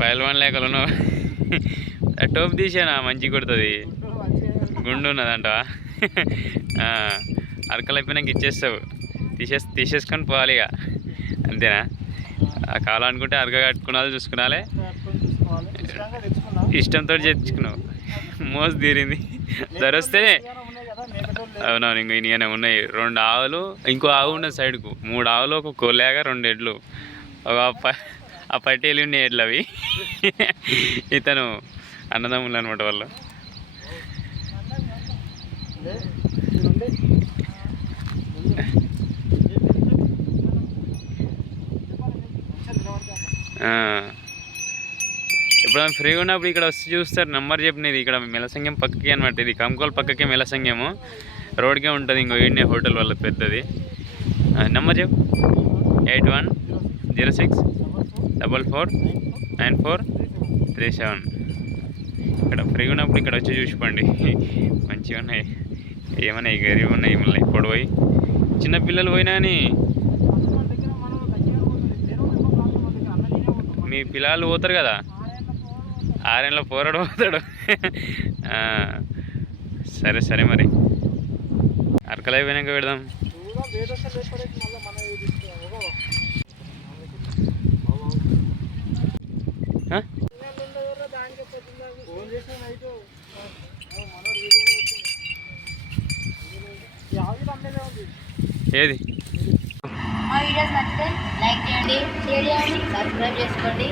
పైల్వాన్ లేకలను top తీసేనా మంచి కొడుతుంది. గుండు ఉన్నదంట. అరకలు అయిపోయినాక ఇచ్చేస్తావు, తీసేసుకొని పోవాలి ఇక, అంతేనా? కావాలనుకుంటే అరక కట్టుకున్నాలి, చూసుకున్నాలే, ఇష్టంతో చేర్చుకున్నావు. మోసు తీరింది. ధర వస్తే అవునవును. ఇంకో ఇనిగానే ఉన్నాయి 2 ఆవులు, ఇంకో ఆవు ఉన్నది సైడ్కు, 3 ఆవులు, ఒక కోలేక 2 ఎడ్లు, ఆ పట్టేలు ఉన్నాయి ఎడ్లు అవి. ఇతను అన్నదమ్ములు అనమాట వాళ్ళు. ఇప్పుడు ఫ్రీగా ఉన్నప్పుడు ఇక్కడ వచ్చి చూస్తారు. నెంబర్ చెప్పినది ఇక్కడ మెలసంగం పక్కకి అనమాట. ఇది కంకోల్ పక్కకే మెలసంగము, రోడ్కే ఉంటుంది. ఇంకో ఈడనే హోటల్ వాళ్ళ పెద్దది. నెంబర్ చెప్పు. 8106449437. ఇక్కడ ఫ్రీగా ఉన్నప్పుడు ఇక్కడ వచ్చి చూసిపోండి. మంచిగా ఉన్నాయి, ఏమన్నాయి గరీబ్ ఉన్నాయి, మళ్ళీ పొడవై చిన్నపిల్లలు పోయినా అని. మీ పిల్లలు పోతారు కదా, 6 ఏళ్ళ పోరాడు పోతాడు. సరే సరే, మరి అరకలు అయిపోయినాక పెడదాం. ఏది మా వీడియోస్ నచ్చితే లైక్ చేయండి, షేర్ చేయండి, సబ్స్క్రైబ్ చేసుకోండి.